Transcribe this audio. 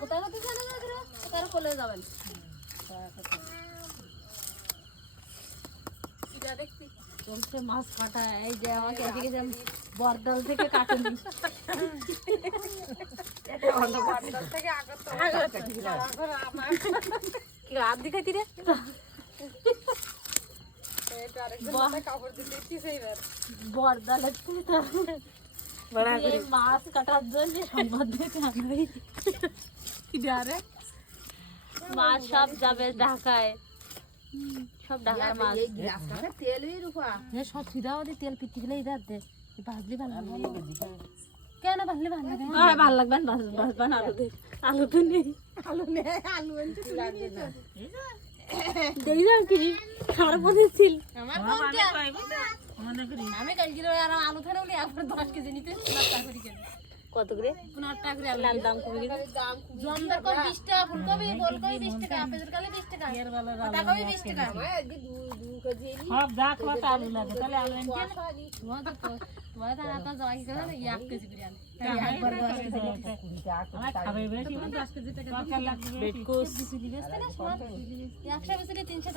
কোথায় কোথায় জানা যাবে রে তার কোলে যাবেন চলছে মাছ কাটা এই যে আমাকে এদিকে যে বরদল থেকে কাটেনি কি রাত দেখাইতি রে বরদলের মাছ কাটার জন্য সংবাদ মাছ সব যাবে ঢাকায় সব ঢাকার মাছ সব সিধা ওদের তেল পিত্তি গেলে ইধার দে ভাজলি ভালো কেন ভাজলি ভালো লাগে ভালো লাগবে ভাজবান আলু তো নেই আলু দেই যাও কি খারাপ বলেছিল আমি কালকে আর আলু থানে বলি আপনার 10 কেজি নিতে 15 টাকা করে কত করে 15 টাকা করে আলুর দাম কমে গেছে জমদার কম 20 টাকা ফুলকপি ফুলকপি 20 টাকা আপেলের কালে 20 টাকা এর বেলা টাকাই 20 টাকা দু কেজি সব যা খাওয়া আলু লাগে তাহলে আলু এনে তোমার তো আটা যাই করে 1 কেজি করে আলু একবার 10 কেজি নিতে আমার খাবে বেশি 10 কেজি টাকা লাগবে বেটকোস দিছি দিবেস না সময় 100 বেশি 300